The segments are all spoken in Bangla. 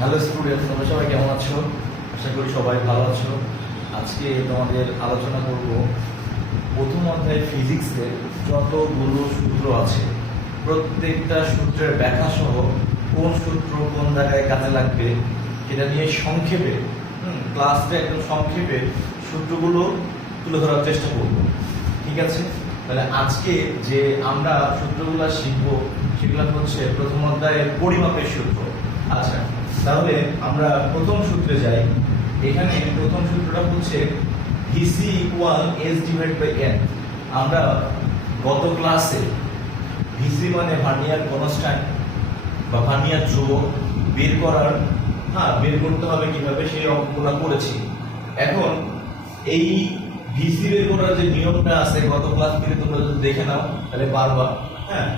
হ্যালো স্টুডেন্ট, তোমরা সবাই কেমন আছো? আশা করি সবাই ভালো আছো। আজকে তোমাদের আলোচনা করব প্রথম অধ্যায় ফিজিক্সের যতগুলো সূত্র আছে প্রত্যেকটা সূত্রের ব্যাখ্যা সহ কোন সূত্র কোন জায়গায় কাজে লাগবে এটা নিয়ে সংক্ষেপে ক্লাসটা একদম সংক্ষেপে সূত্রগুলো তুলে ধরার চেষ্টা করব। ঠিক আছে, তাহলে আজকে যে আমরা সূত্রগুলো শিখবো সেগুলো হচ্ছে প্রথম অধ্যায়ের পরিমাপের সূত্র। আচ্ছা, তাহলে আমরা প্রথম সূত্রে যাই। এখানে প্রথম সূত্রটা হচ্ছে VC = S/N। আমরা গত ক্লাসে VC মানে ভার্নিয়ার কনস্ট্যান্ট বা ভার্নিয়ার ধ্রুবক বের করতে হবে কিভাবে সেই অঙ্কগুলো করেছি। এখন এই VC বের করার যে নিয়মটা আছে গত ক্লাস থেকে তোমরা যদি দেখে নাও তাহলে পারবা। হ্যাঁ,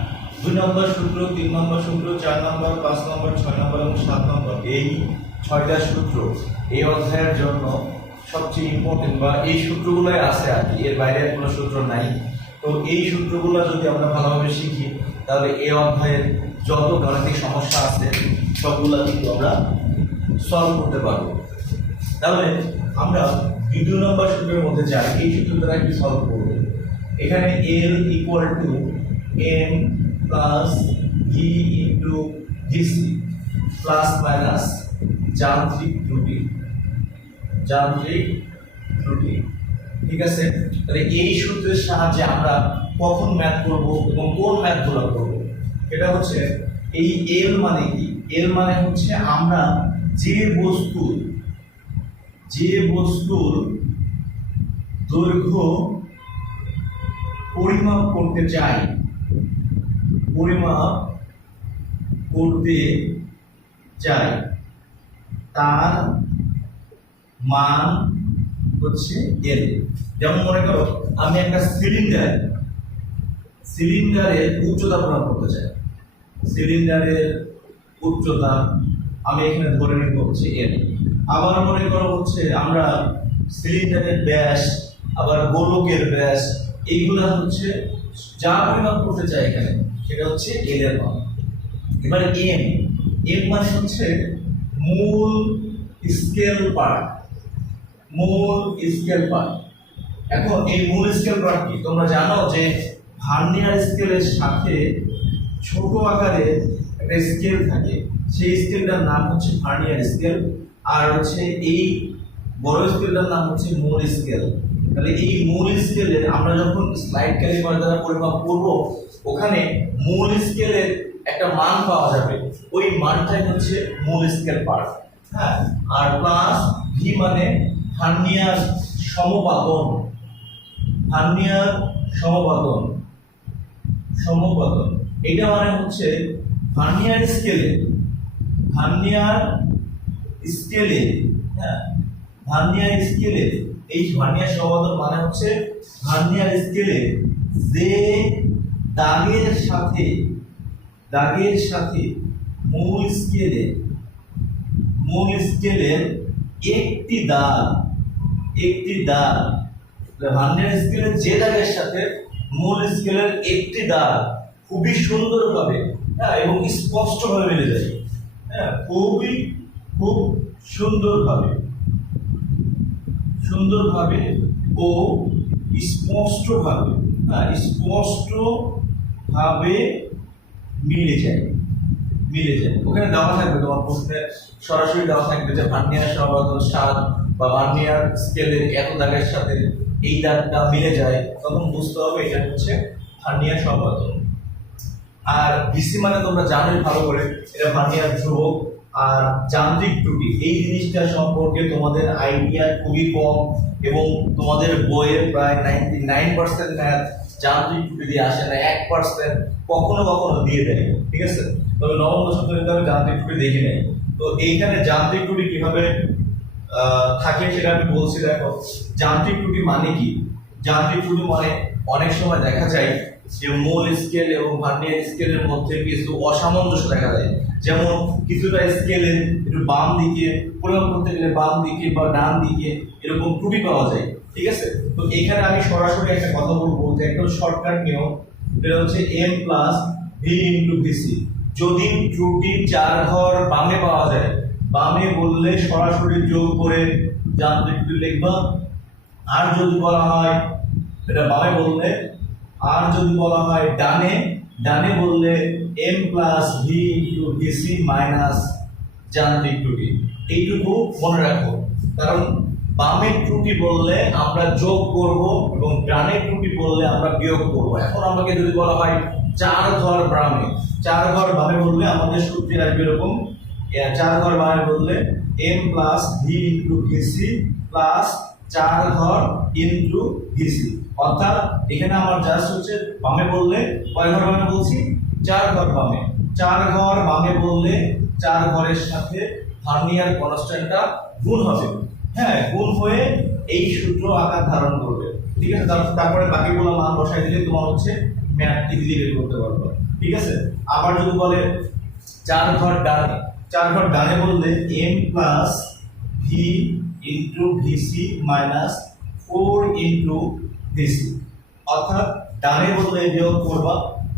2 নম্বর সূত্র, 3 নম্বর সূত্র, 4 নম্বর, 5 নম্বর, 6 নম্বর এবং 7 নম্বর, এই 6টা সূত্র এই অধ্যায়ের জন্য সবচেয়ে ইম্পর্টেন্ট বা এই সূত্রগুলোই আছে আর কি, এর বাইরে আর কোনো সূত্র নাই। তো এই সূত্রগুলো যদি আমরা ভালোভাবে শিখি তাহলে এই অধ্যায়ের যত গাণিতিক সমস্যা আছে সবগুলো কিন্তু আমরা সলভ করতে পারবো। তাহলে আমরা 2 নম্বর সূত্রের মধ্যে যাই, এই সূত্রটা একটু সলভ করব। এখানে L = M plus V into VC plus minus যান্ত্রিক ত্রুটি। ঠিক আছে, তাহলে এই সূত্রের সাহায্যে আমরা কখন ম্যাথ করব এবং কোন ম্যাথগুলো করব এটা হচ্ছে এই L মানে কি? L মানে হচ্ছে আমরা যে বস্তুর দৈর্ঘ্য পরিমাপ করতে চাই তার মান হচ্ছে L। যেমন মনে করো আমি একটা সিলিন্ডারের উচ্চতা প্রমাণ করতে চাই। সিলিন্ডারের উচ্চতা আমি এখানে ধরে নিব হচ্ছে L। আবার মনে করো হচ্ছে আমরা সিলিন্ডারের ব্যাস, আবার গোলকের ব্যাস, এইগুলা হচ্ছে যা পরিমাপ করতে চাই এখানে সেটা হচ্ছে L এর মান। এবারে M মানে হচ্ছে মূল স্কেল পার্ট। এখন এই মূল স্কেল পার্ট কি তোমরা জানো যে ভার্নিয়ার স্কেলের সাথে ছোট আকারের একটা স্কেল থাকে, সেই স্কেলটার নাম হচ্ছে ভার্নিয়ার স্কেল, আর হচ্ছে এই বড় স্কেলটার নাম হচ্ছে মূল স্কেল। তাহলে এই মূল স্কেলে আমরা যখন স্লাইড ক্যালিপার দ্বারা পরিমাপ করব ওখানে মূল স্কেলের একটা মান পাওয়া যাবে, ওই মানটাই হচ্ছে মূল স্কেল পার্ট। হ্যাঁ, আর প্লাস V মানে ভার্নিয়ার সমপাতন। এটা মানে হচ্ছে ভার্নিয়ার স্কেলে এই ভার্নিয়ার সমপাতন মানে হচ্ছে ভার্নিয়ার স্কেলে যে দাগের সাথে মূল স্কেলের একটি দাগ ভার্নিয়ার স্কেলের যে দাগের সাথে মূল স্কেলের একটি দাগ খুবই সুন্দরভাবে এবং স্পষ্টভাবে মিলে যায়। হ্যাঁ, খুব সুন্দরভাবে ও স্পষ্টভাবে মিলে যায়। ওখানে দেওয়া থাকবে, তোমার প্রশ্নে সরাসরি দেওয়া থাকবে যে ভার্নিয়ার সমপাতন 7 বা ভার্নিয়ার স্কেলের এত দাগের সাথে এই দাগটা মিলে যায়, তখন বুঝতে হবে এটা হচ্ছে ভার্নিয়ার সমপাতন। আর VC মানে তোমরা জানোই ভালো করে, এটা ভার্নিয়ার ধ্রুবক। আর যান্ত্রিক ত্রুটি এই জিনিসটা সম্পর্কে তোমাদের আইডিয়া খুবই কম এবং তোমাদের বইয়ের প্রায় 99% ম্যাথ যান্ত্রিক ত্রুটি দিয়ে আসে না, 1% কখনো দিয়ে দেয়। ঠিক আছে, তবে নবম দশম শ্রেণীতে আমি যান্ত্রিক ত্রুটি দেখি নাই। তো এইখানে যান্ত্রিক ত্রুটি কিভাবে থাকে সেটা আমি বলছি। দেখো, যান্ত্রিক ত্রুটি মানে কি? যান্ত্রিক ত্রুটি মানে অনেক সময় দেখা যায় যে মূল স্কেল এবং ভার্নিয়ার স্কেলের মধ্যে কিছু অসামঞ্জস্য দেখা যায়। যেমন কিছুটা স্কেলে একটু বাম দিকে পরিমাপ করতে গেলে বাম দিকে বা ডান দিকে এরকম ত্রুটি পাওয়া যায়। ঠিক আছে, তো এখানে আমি সরাসরি একটা কথা বলবো যে একটা শর্টকাট নিয়ম, এটা হচ্ছে M plus V into VC। যদি ত্রুটি 4 ঘর বামে পাওয়া যায় বামে বললে সরাসরি যোগ করে যান্ত্রিক ত্রুটি লিখবা। আর যদি বলা হয় এটা বামে বললে, আর যদি বলা হয় ডানে, ডানে বললে m plus V into VC minus যান্ত্রিক ত্রুটি। এইটুকু মনে রাখো, কারণ বামের ত্রুটি বললে আমরা যোগ করব এবং ডানের ত্রুটি বললে আমরা বিয়োগ করব। এখন আমাকে যদি বলা হয় 4 ঘর বামে, 4 ঘর বামে বললে আমাদের সূত্রে আসবে এরকম, 4 ঘর বামে বললে m plus V into VC plus 4 ঘর ইন্টু ভিসি। অর্থাৎ এখানে আমার জাস্ট হচ্ছে বামে বললে কয় ঘর বামে বলছি, 4 ঘর বামে। 4 ঘর বামে বললে 4 ঘরের সাথে ভার্নিয়ার কনস্ট্যান্টটা গুণ হবে, হ্যাঁ, গুণ হয়ে এই সূত্র আকার ধারণ করবে। ঠিক আছে, তারপরে বাকিগুলো মান বসাই দিলে তোমার হচ্ছে ম্যাথ ইজিলি বের করতে পারবে। ঠিক আছে, আবার যদি বলে 4 ঘর ডানে, 4 ঘর ডানে বললে m plus V into VC minus 4 into VC. অর্থাৎ ডানে বললে বিয়োগ করবা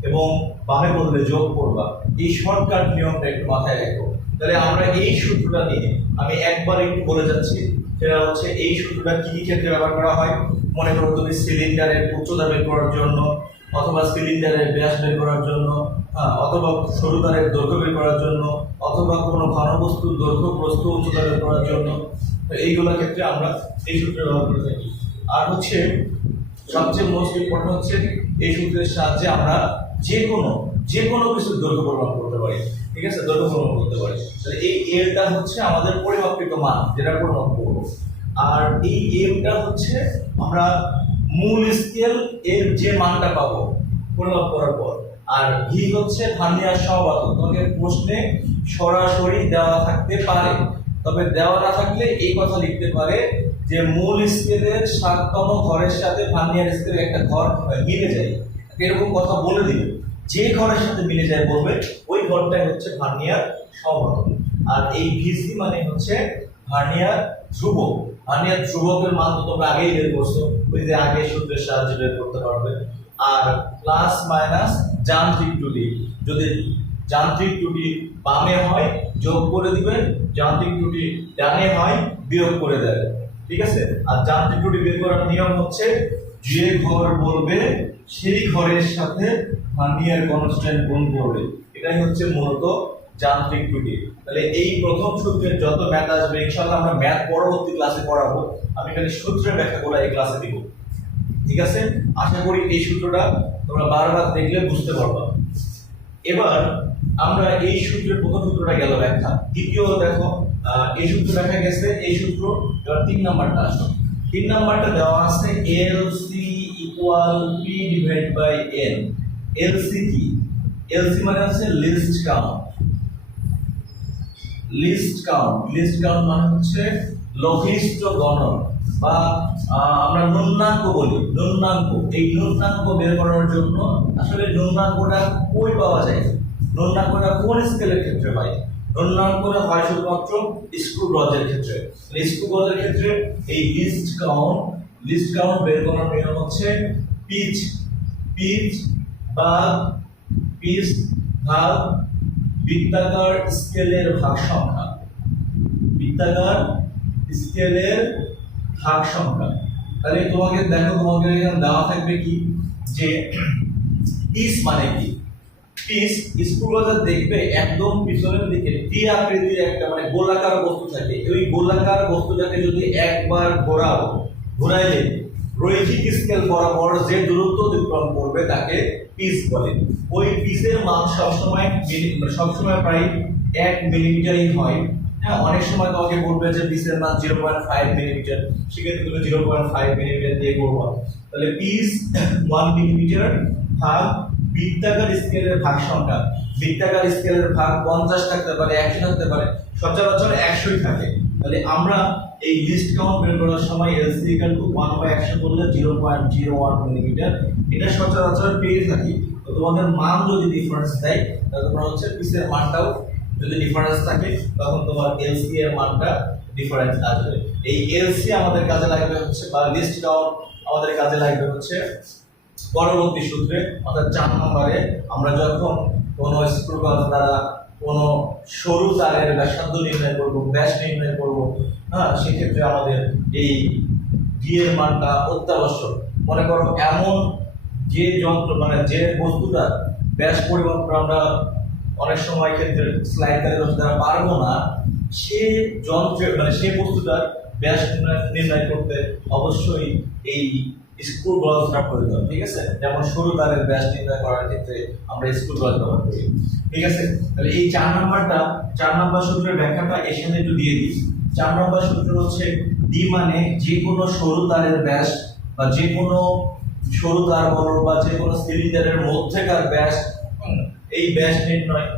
এবং বামে বললে যোগ করবা। এই শর্টকাট নিয়মটা একটু মাথায় রাখো। তাহলে আমরা এই সূত্রটা নিয়ে আমি একবার একটু বলে যাচ্ছি, সেটা হচ্ছে এই সূত্রটা কি কি ক্ষেত্রে ব্যবহার করা হয়। মনে করো তুমি সিলিন্ডারের উচ্চতা বের করার জন্য, অথবা সিলিন্ডারের ব্যাস বের করার জন্য, অথবা সরু তারের দৈর্ঘ্য বের করার জন্য, অথবা কোনো ঘনবস্তুর দৈর্ঘ্য প্রস্থ উচ্চতা বের করার জন্য, এইগুলো ক্ষেত্রে আমরা এই সূত্র ব্যবহার করে থাকি। আর হচ্ছে সবচেয়ে মোস্ট ইম্পর্টেন্ট হচ্ছে এই সূত্রের সাহায্যে আমরা যে কোনো কিছুর দৈর্ঘ্য পরিমাপ করতে পারি। ঠিক আছে, দৈর্ঘ্য পরিমাপ করতে পারি। তাহলে এই এলটা হচ্ছে আমাদের পরিমাপকৃত মান, যেটা পরিমাপ করব। আর এই এমটা হচ্ছে আমরা মূল স্কেল এর যে মানটা পাবো পরিমাপ করার পর। আর ভি হচ্ছে ভার্নিয়ার সহবাধক। তোমাকে প্রশ্নে সরাসরি দেওয়া থাকতে পারে, তবে দেওয়া না থাকলে এই কথা লিখতে পারে যে মূল স্কেলের 7তম ঘরের সাথে ভার্নিয়ার স্কেলের একটা ঘর মিলে যায়, এরকম কথা বলে দিবে। যে ঘরের সাথে মিলে যায় বলবে ওই ঘরটাই হচ্ছে ভার্নিয়ার সহবাধক। আর এই ভিসি মানে হচ্ছে ভার্নিয়ার ধ্রুবক। ভার্নিয়ার ধ্রুবকের মান তো তোমরা আগেই বের করছো, ওই যে আগে সূত্রের সাহায্যে বের করতে পারবে। আর প্লাস মাইনাস যান্ত্রিক ত্রুটি, যদি যান্ত্রিক ত্রুটি বামে হয় যোগ করে দিবে, যান্ত্রিক ত্রুটি ডানে হয় বিয়োগ করে দেবে। ঠিক আছে, আর যান্ত্রিক ত্রুটি বের করার নিয়ম হচ্ছে যে ঘর বলবে সেই ঘরের সাথে ভার্নিয়ার কনস্ট্যান্ট গুণ করবে। এটাই হচ্ছে মূলত যান্ত্রিক ত্রুটি। তাহলে এই প্রথম সূত্রের যত ম্যাথ আসবে ইনশাআল্লাহ আমরা ম্যাথ পরবর্তী ক্লাসে পড়াবো, আমি খালি সূত্রের ব্যাখ্যাগুলো এই ক্লাসে দিব। ঠিক আছে, আশা করি এই সূত্রটা তোমরা বারবার দেখলে বুঝতে পারবা। এবার আমরা এই সূত্রের প্রথম সূত্রটা গেল ব্যাখ্যা। দ্বিতীয় দেখো এই সূত্র দেখা গেছে, এই সূত্র। এবার 3 নাম্বারটা আসো। 3 নাম্বারটা দেওয়া আছে LC equal P divide by N. LC কি? এলসি মানে হচ্ছে লিস্ট কাউন্ট। লিস্ট কাউন্ট মানে হচ্ছে লঘিষ্ঠ গণন, বা আমরা ন্যূনাঙ্ক বলি। এই ন্যূনাঙ্ক বের করার জন্য আসলে ন্যূনাঙ্কটা কই পাওয়া যায়, ন্যূনাঙ্কটা কোন স্কেলের ক্ষেত্রে হয়? ন্যূনাঙ্কটা হয় শুধুমাত্র স্ক্রু গজের ক্ষেত্রে। স্ক্রু গজের ক্ষেত্রে এই লিস্ট কাউন্ট বের করার নিয়ম হচ্ছে পিচ ভাগ বৃত্তাকার স্কেলের ভাগ সংখ্যা। তাহলে তোমাকে দেখো, তোমাকে এখানে দেওয়া থাকবে কি যে পিচ মানে কি। পিচ স্ক্রুবাজার দেখবে একদম পিছনের দিকে টি আকৃতির একটা মানে গোলাকার বস্তু থাকে। ওই গোলাকার বস্তুটাকে যদি একবার ঘোরাইলে রৈখিক স্কেল বরাবর যে দূরত্ব অতিক্রম করবে তাকে পিচ বলে। ওই পিচের মান সবসময় প্রায় 1 মিলিমিটারই হয়। হ্যাঁ, অনেক সময় তোমাকে বলবে যে পিচের মান 0.5 মিলিমিটার, সেক্ষেত্রে তুমি 0.5 মিলিমিটার দিয়ে করবা। তাহলে পিচ 1 মিলিমিটার ভাগ বৃত্তাকার স্কেলের ভাগ সংখ্যা। বৃত্তাকার স্কেলের ভাগ 50 থাকতে পারে, 100 থাকতে পারে, সচরাচর 100ই থাকে। তাহলে আমরা এই লিস্ট কাউন্ট বের করার সময় এলসি ইকুয়াল টু 1/100 করলে 0.01 মিলিমিটার, এটা সচরাচর পেয়ে থাকি। তো তোমাদের মান যদি ডিফারেন্স দেয় তাহলে তোমরা হচ্ছে পিচের মানটাও যদি ডিফারেন্স থাকে তখন তোমার এলসি এর মানটা ডিফারেন্স আসবে। এই এলসি আমাদের কাজে লাগবে হচ্ছে, বা লিস্ট কাউন্ট আমাদের কাজে লাগবে হচ্ছে পরবর্তী সূত্রে, অর্থাৎ 4 নম্বরে আমরা যখন কোনো স্ক্রু গজ দ্বারা কোনো সরু তারের ব্যাসার্ধ নির্ণয় করব, ব্যাস নির্ণয় করব, হ্যাঁ, সেক্ষেত্রে আমাদের এই ডি এর মানটা অত্যাবশ্যক। মনে করো এমন যে যন্ত্র মানে যে বস্তুটা ব্যাস পরিমাপ করা আমরা অনেক সময় ক্ষেত্রে স্লাইড কাগজ দ্বারা পারবো না, সে যন্ত্রের মানে সেই বস্তুটার ব্যাস নির্ণয় করতে অবশ্যই এই স্ক্রু গজটা প্রয়োজন। ঠিক আছে, যেমন সরু তারের ব্যাস নির্ণয় করার ক্ষেত্রে আমরা স্ক্রু গজ ব্যবহার করি। ঠিক আছে, তাহলে এই 4 নম্বর সূত্রের ব্যাখ্যাটা এর সাথে একটু দিয়ে দিই। 4 নম্বর সূত্র হচ্ছে ডি মানে যে কোনো সরু তারের ব্যাস বা যে কোনো সরু তার বলো বা যে কোনো সিলিন্ডারের মধ্যেকার ব্যাস, এই ব্যাস নির্ণয়।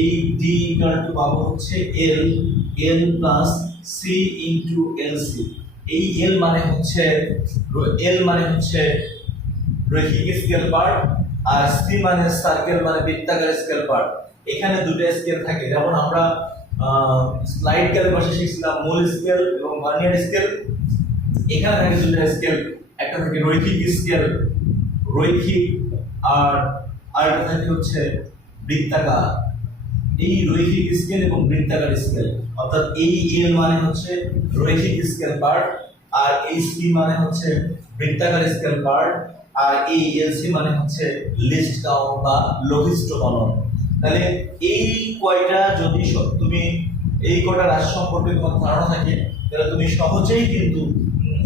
এই ডি ইকুয়াল টু পাবো হচ্ছে L, L plus C into L C. এই এল মানে হচ্ছে রৈখিক স্কেল পার্ট, আর সি মানে সার্কেল মানে বৃত্তাকার স্কেল পার্ট। এখানে দুটো স্কেল থাকে, যেমন আমরা স্লাইড ক্যালিপারে শিখছিলাম মূল স্কেল এবং ভার্নিয়ার স্কেল। এখানে থাকে দুটো স্কেল, একটা থাকে রৈখিক স্কেল, রৈখিক, আর আরেকটা থাকে হচ্ছে বৃত্তাকার। এই রৈখিক স্কেল এবং বৃত্তাকার স্কেল, অর্থাৎ এই এল মানে হচ্ছে রৈখিক স্কেল পার্ট, আর এই সি মানে হচ্ছে বৃত্তাকার স্কেল পার্ট, আর এই এলসি মানে হচ্ছে লিস্ট কাউন্ট বা লঘিষ্ঠ গণন। তাহলে এই কয়টা যদি তুমি এই কয়টা রাশি সম্পর্কে তোমার ধারণা থাকে, তাহলে তুমি সহজেই কিন্তু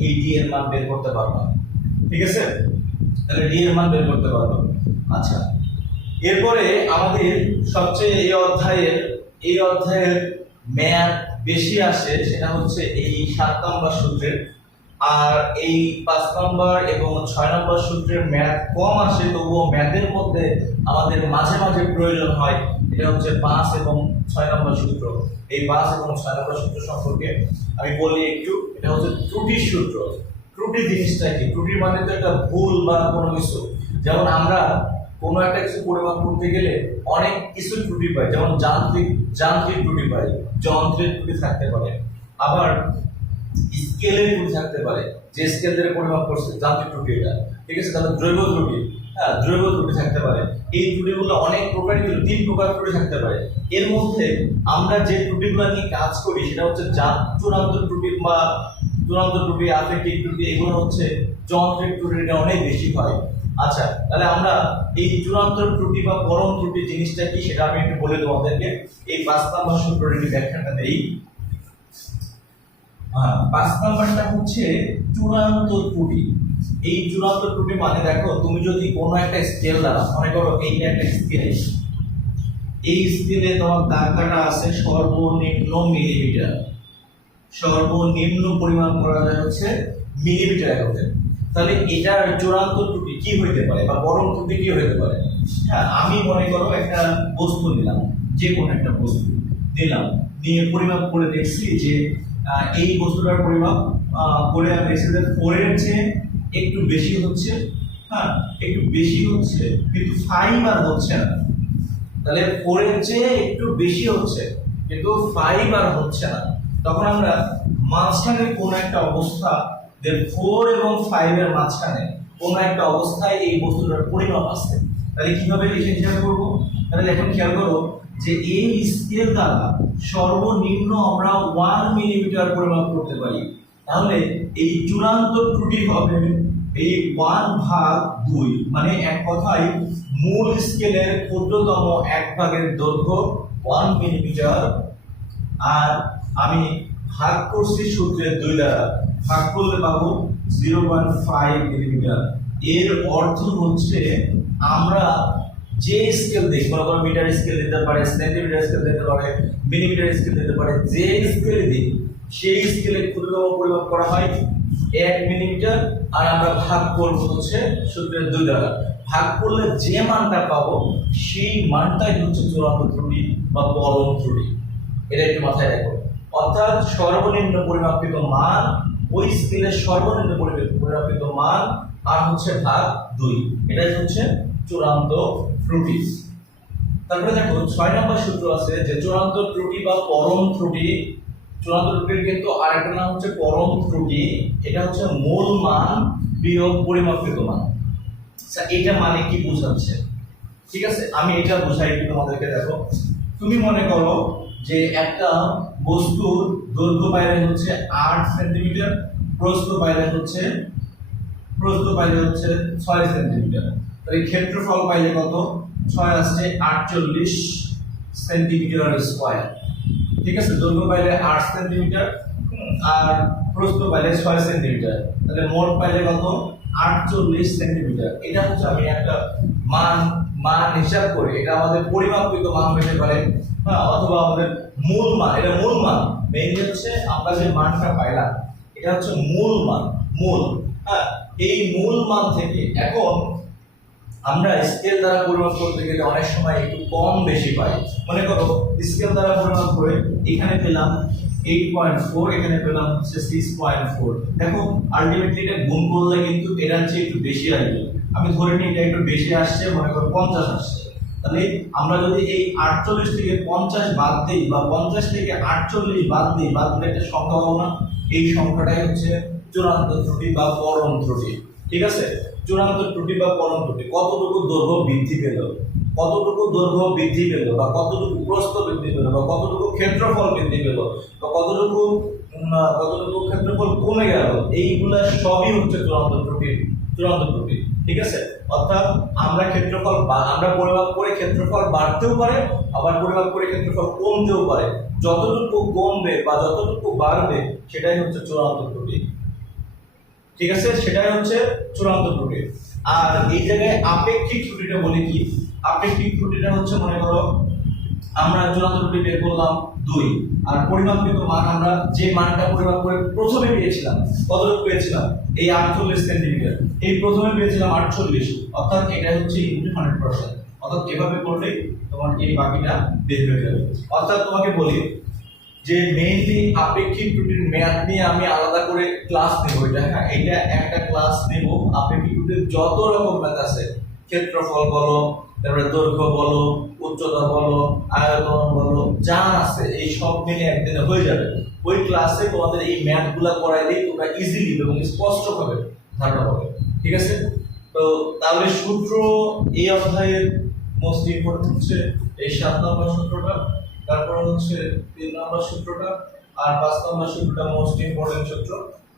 এই ডি এর মান বের করতে পারবে। ঠিক আছে, তাহলে ডি এর মান বের করতে পারবে। আচ্ছা, এরপরে আমাদের সবচেয়ে এই অধ্যায়ের ম্যাথ বেশি আসে, সেটা হচ্ছে এই 7 নম্বর সূত্রের। আর এই 5 নম্বর এবং 6 নম্বর সূত্রের ম্যাথ কম আসে, তবুও ম্যাথের মধ্যে আমাদের মাঝে মাঝে প্রয়োজন হয়। এটা হচ্ছে 5 এবং 6 নম্বর সূত্র। এই 5 এবং 6 নম্বর সূত্র সম্পর্কে আমি বলি একটু। এটা হচ্ছে ত্রুটির সূত্র। ত্রুটি জিনিসটা কি? ত্রুটি মানে তো একটা ভুল বা কোনো কিছু। যেমন আমরা কোনো একটা কিছু পরিমাপ করতে গেলে অনেক কিছু ত্রুটি পাই, যেমন যান্ত্রিক ত্রুটি পাই, যন্ত্রের ত্রুটি থাকতে পারে, আবার স্কেলের ত্রুটি থাকতে পারে, যে স্কেল দিয়ে পরিমাপ করছে যান্ত্রিক ত্রুটি এটা। ঠিক আছে, তাহলে জৈব ত্রুটি, হ্যাঁ, জৈব ত্রুটি থাকতে পারে। এই ত্রুটিগুলো অনেক প্রকারই, 3 প্রকার ত্রুটি থাকতে পারে। এর মধ্যে আমরা যে ত্রুটিগুলো নিয়ে কাজ করি সেটা হচ্ছে চূড়ান্ত ত্রুটি বা চূড়ান্ত ত্রুটি, আপেক্ষিক ত্রুটি। এগুলো হচ্ছে যন্ত্রিক ত্রুটিটা অনেক বেশি হয়। আচ্ছা, তাহলে আমরা এই চূড়ান্ত ত্রুটি বা পরম ত্রুটি জিনিসটা কি সেটা আমি একটু বলে তোমাদেরকে। এই 5 নম্বর সূত্রটির ব্যাখ্যাটা দেই। 5 নম্বরটা হচ্ছে চূড়ান্ত ত্রুটি। এই চূড়ান্ত ত্রুটি মানে দেখো, তুমি যদি কোনো একটা স্কেল দ্বারা, মনে করো এইটা একটা স্কেল, এই স্কেলে তোমার দাগ কাটা আছে সর্বনিম্ন মিলিমিটার, সর্বনিম্ন পরিমাপ করা যায় হচ্ছে মিলিমিটার এককে। তাহলে এটার চূড়ান্ত ত্রুটি কি হইতে পারে বা পরম ত্রুটি কি হইতে পারে? হ্যাঁ, আমি মনে করো একটা বস্তু নিলাম, যে কোনো একটা বস্তু নিলাম, নিয়ে পরিমাপ করে দেখছি যে এই বস্তুটার পরিমাপ করে আমি দেখছি যে 4 এর চেয়ে একটু বেশি হচ্ছে, হ্যাঁ, একটু বেশি হচ্ছে, কিন্তু 5 আর হচ্ছে না। তাহলে 4 এর চেয়ে একটু বেশি হচ্ছে কিন্তু 5 আর হচ্ছে না। তখন আমরা মাঝখানে কোনো একটা অবস্থা, যে 4 এবং 5 এর মাঝখানে কোনো একটা অবস্থায় এই বস্তুটার পরিমাপ আছে। তাহলে কিভাবে হিসাব করবো? তাহলে এখন খেয়াল করো যে এই স্কেল দ্বারা সর্বনিম্ন আমরা 1 মিলিমিটার পরিমাপ করতে পারি। তাহলে এই চূড়ান্ত ত্রুটি হবে এই 1/2, মানে এক কথায় মূল স্কেলের ক্ষুদ্রতম এক ভাগের দৈর্ঘ্য 1 মিলিমিটার, আর আমি ভাগ করছি সূত্রের 2 দ্বারা, ভাগ করলে পাবো 0.5 মিলিমিটার। এর অর্থ হচ্ছে আমরা যে স্কেল দেখি, মনে করো মিটার স্কেল দিতে পারে, সেন্টিমিটার স্কেল দিতে পারে, মিলিমিটার স্কেল দিতে পারে, যে স্কেল দিই সেই স্কেলে ক্ষুদ্রতম পরিমাপ করা হয় 1 মিলিমিটার, আর আমরা ভাগ করব হচ্ছে সূত্রের 2 দ্বারা। ভাগ করলে যে মানটা পাবো সেই মানটাই হচ্ছে চূড়ান্ত ত্রুটি বা পরম ত্রুটি। এটা একটু মাথায় রাখো। অর্থাৎ সর্বনিম্ন পরিমাপিত মান, ওই স্কেলের সর্বনিম্ন পরিমাপিত মান, আর হচ্ছে ভাগ 2, এটাই হচ্ছে চূড়ান্ত ত্রুটি। তারপরে দেখো 6 নম্বর সূত্র আছে যে চূড়ান্ত ত্রুটি বা পরম ত্রুটি। চূড়ান্ত ত্রুটির কিন্তু আরেকটা নাম হচ্ছে পরম ত্রুটি। এটা হচ্ছে মূল মান বিয়োগ পরিমাপিত মান। আচ্ছা, এটা মানে কি বোঝাচ্ছে? ঠিক আছে, আমি এটা বোঝাই একটু তোমাদেরকে। দেখো, তুমি মনে করো যে একটা বস্তুর দৈর্ঘ্য বাইরে হচ্ছে 8 সেন্টিমিটার, প্রস্থ বাইরে হচ্ছে 6 সেন্টিমিটার। তাহলে ক্ষেত্রফল পাইলে কত? 6 আসছে 48 সেন্টিমিটার স্কয়ার। ঠিক আছে, দৈর্ঘ্য পাইলে 8 সেন্টিমিটার আর প্রস্থ পাইলে 6 সেন্টিমিটার, তাহলে মোট পাইলে কত? 48 সেন্টিমিটার। এটা হচ্ছে আমি একটা মান মান হিসাব করে, এটা আমাদের পরিমাপকৃত মান হতে পারে, হ্যাঁ, অথবা আমাদের মূল মান। এটা মূল মান, মেইনলি হচ্ছে আমরা যে মানটা পাইলাম এটা হচ্ছে মূল মান, মূল। হ্যাঁ, এই মূল মান থেকে এখন আমরা স্কেল দ্বারা পরিমাপ করতে গেলে অনেক সময় একটু কম বেশি পাই। মনে করো স্কেল দ্বারা পরিমাপ করে এখানে পেলাম 8.4, এখানে পেলাম হচ্ছে 6.4। দেখো আলটিমেটলি এটা গুণ করলে কিন্তু এটার চেয়ে একটু বেশি আসবে। আমি ধরে নিই এটা একটু বেশি আসছে, মনে করো 50 আসছে। তাহলে আমরা যদি এই 48 থেকে 50 বাদ দিই বা 50 থেকে 48 বাদ দিই, বাদ দিলে একটা সংখ্যা পাবো না? এই সংখ্যাটাই হচ্ছে চূড়ান্ত ত্রুটি বা পরম ত্রুটি। ঠিক আছে, চূড়ান্ত ত্রুটি বা পরম ত্রুটি। কতটুকু দৈর্ঘ্য বৃদ্ধি পেল, কতটুকু দৈর্ঘ্য বৃদ্ধি পেল, বা কতটুকু প্রস্থ বৃদ্ধি পেল, বা কতটুকু ক্ষেত্রফল বৃদ্ধি পেল, বা কতটুকু ক্ষেত্রফল কমে গেল, এইগুলা সবই হচ্ছে চূড়ান্ত ত্রুটি। চূড়ান্ত ত্রুটি, ঠিক আছে। অর্থাৎ আমরা ক্ষেত্রফল আমরা পরিমাপ করে ক্ষেত্রফল বাড়তেও পারে, আবার পরিমাপ করে ক্ষেত্রফল কমতেও পারে। যতটুকু কমবে বা যতটুকু বাড়বে সেটাই হচ্ছে চূড়ান্ত ত্রুটি। ঠিক আছে, সেটাই হচ্ছে চূড়ান্ত ত্রুটি। আর এই জায়গায় আপেক্ষিক ত্রুটিটা বলি কি? আপেক্ষিক ত্রুটিটা হচ্ছে, মনে করো আমরা চূড়ান্ত ত্রুটি বের করলাম 2, আর পরিমাপকৃত মান আমরা যে মানটা পরিমাপ করে প্রথমে পেয়েছিলাম, কতটুকু পেয়েছিলাম? এই 48 সেন্টিমিটার। এই প্রথমে পেয়েছিলাম 48, অর্থাৎ এটা হচ্ছে ইনটু 100%। অর্থাৎ এভাবে করলে তোমার এই বাকিটা বের হয়ে যাবে। অর্থাৎ তোমাকে বলি যে মেইনলি আপেক্ষিক ত্রুটির মেয়াদ নিয়ে আমি আলাদা করে ক্লাস নেব। হ্যাঁ, এটা একটা ক্লাস নেব। আপেক্ষিক ত্রুটির যত রকম ম্যাথ আছে, ক্ষেত্রফল বলো, তারপরে দৈর্ঘ্য বলো, উচ্চতা বলো, আয়তন বলো, যা আছে এই সব মিলে একদিনে হয়ে যাবে। ওই ক্লাসে তোমাদের এই ম্যাথগুলা করাইলেই তোমরা ইজিলি এবং স্পষ্টভাবে ধারণা পাবে। ঠিক আছে, তো তাহলে সূত্র এই অধ্যায়ের মোস্ট ইম্পর্টেন্ট হচ্ছে এই 7 নম্বর সূত্রটা, তারপর হচ্ছে 3 নম্বর সূত্রটা, আর 5 নম্বর সূত্রটা মোস্ট ইম্পর্টেন্ট সূত্র।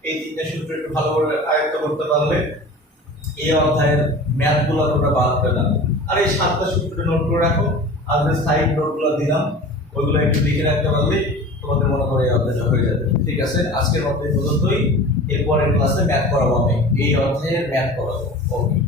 এই তিনটা সূত্র একটু ভালো করে আয়ত্ত করতে পারলে এই অধ্যায়ের ম্যাথগুলো তোমরা পারবে না। আর এই 7টা সূত্রটা নোট করে রাখো, আর যে সাইড নোটগুলো দিলাম ওইগুলো একটু লিখে রাখতে পারলে তোমাদের মনে করে এই অধ্যায়টা হয়ে যাবে। ঠিক আছে, আজকের মতো এই পর্যন্তই। এরপরের ক্লাসে ম্যাথ করাবো, আমি এই অধ্যায়ের ম্যাথ করাবো। ওকে।